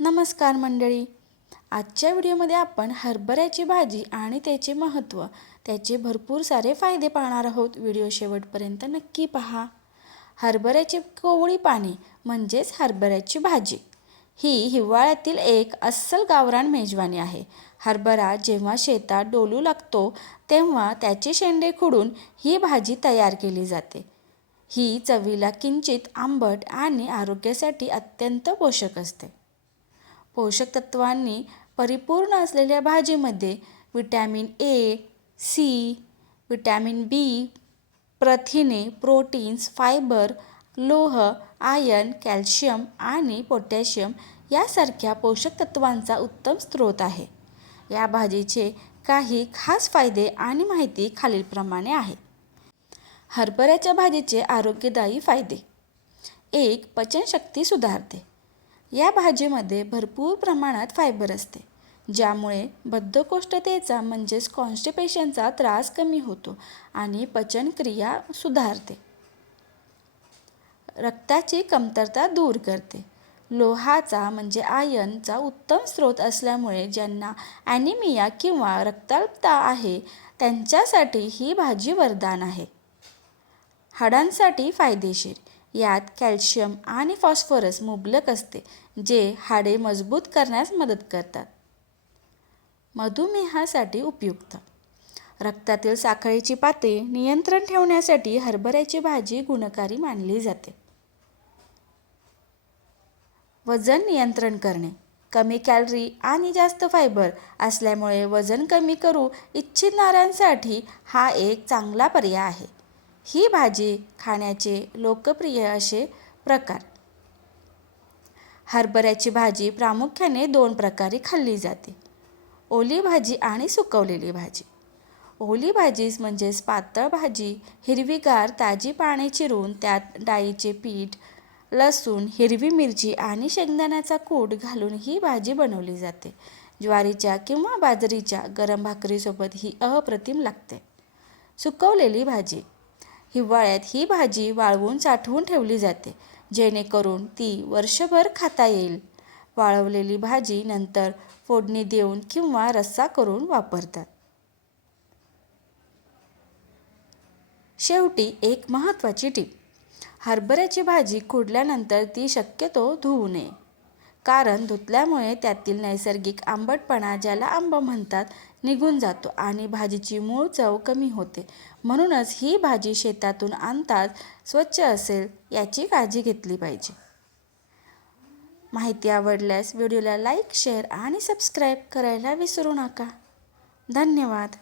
नमस्कार मंडळी. आजच्या व्हिडिओमध्ये आपण हरभऱ्याची भाजी आणि त्याचे महत्त्व, त्याचे भरपूर सारे फायदे पाहणार आहोत. व्हिडिओ शेवटपर्यंत नक्की पहा. हरभऱ्याची कोवळी पाने म्हणजेच हरभऱ्याची भाजी ही हिवाळ्यातील एक अस्सल गावरान मेजवानी आहे. हरभरा जेव्हा शेतात डोलू लागतो तेव्हा त्याचे शेंडे खुडून ही भाजी तयार केली जाते. ही चवीला किंचित आंबट आणि आरोग्यासाठी अत्यंत पोषक असते. पोषक तत्वांनी परिपूर्ण असलेल्या भाजीमध्ये विटॅमिन ए, सी, विटॅमिन बी, प्रथिने, प्रोटीन्स, फायबर, लोह, आयर्न, कॅल्शियम आणि पोटॅशियम यासारख्या पोषक तत्वांचा उत्तम स्रोत आहे. या भाजीचे काही खास फायदे आणि माहिती खालीलप्रमाणे आहे. हरभऱ्याच्या भाजीचे आरोग्यदायी फायदे. 1. पचनशक्ती सुधारते. या भाजीमध्ये भरपूर प्रमाणात फायबर असते, ज्यामुळे बद्धकोष्ठतेचा म्हणजेच कॉन्स्टिपेशनचा त्रास कमी होतो आणि पचनक्रिया सुधारते. रक्ताची कमतरता दूर करते. लोहाचा म्हणजे आयर्नचा उत्तम स्रोत असल्यामुळे ज्यांना ॲनिमिया किंवा रक्ताल्पता आहे त्यांच्यासाठी ही भाजी वरदान आहे. हाडांसाठी फायदेशीर. यात कॅल्शियम आणि फॉस्फरस मुबलक असते, जे हाडे मजबूत करण्यास मदत करतात. मधुमेहासाठी उपयुक्त. रक्तातील साखरेची पातळी नियंत्रण ठेवण्यासाठी हरभऱ्याची भाजी गुणकारी मानली जाते. वजन नियंत्रण करणे. कमी कॅलरी आणि जास्त फायबर असल्यामुळे वजन कमी करू इच्छिणाऱ्यांसाठी हा एक चांगला पर्याय आहे. ही भाजी खाण्याचे लोकप्रिय असे प्रकार. हरभऱ्याची भाजी प्रामुख्याने 2 प्रकारे खाल्ली जाते. ओली भाजी आणि सुकवलेली भाजी. ओली भाजी म्हणजेच पातळ भाजी. हिरवीगार ताजी पाने चिरून त्यात डाळीचे पीठ, लसूण, हिरवी मिरची आणि शेंगदाण्याचा कूट घालून ही भाजी बनवली जाते. ज्वारीच्या किंवा बाजरीच्या गरम भाकरीसोबत ही अप्रतिम लागते. सुकवलेली भाजी. हिवाळ्यात ही भाजी वाळवून साठवून ठेवली जाते, जेणेकरून ती वर्षभर खाता येईल. वाळवलेली भाजी नंतर फोडणी देऊन किंवा रस्सा करून वापरतात. शेवटी एक महत्त्वाची टीप. हरभऱ्याची भाजी खुडल्यानंतर ती शक्यतो धुवू नये, कारण धुतल्यामुळे त्यातील नैसर्गिक आंबटपणा, ज्याला आंब म्हणतात, निघून जातो आणि भाजीची मूळ चव कमी होते. म्हणूनच ही भाजी शेतातून आणताच स्वच्छ असेल याची काळजी घेतली पाहिजे. माहिती आवडल्यास व्हिडिओला लाईक, शेअर आणि सबस्क्राईब करायला विसरू नका. धन्यवाद.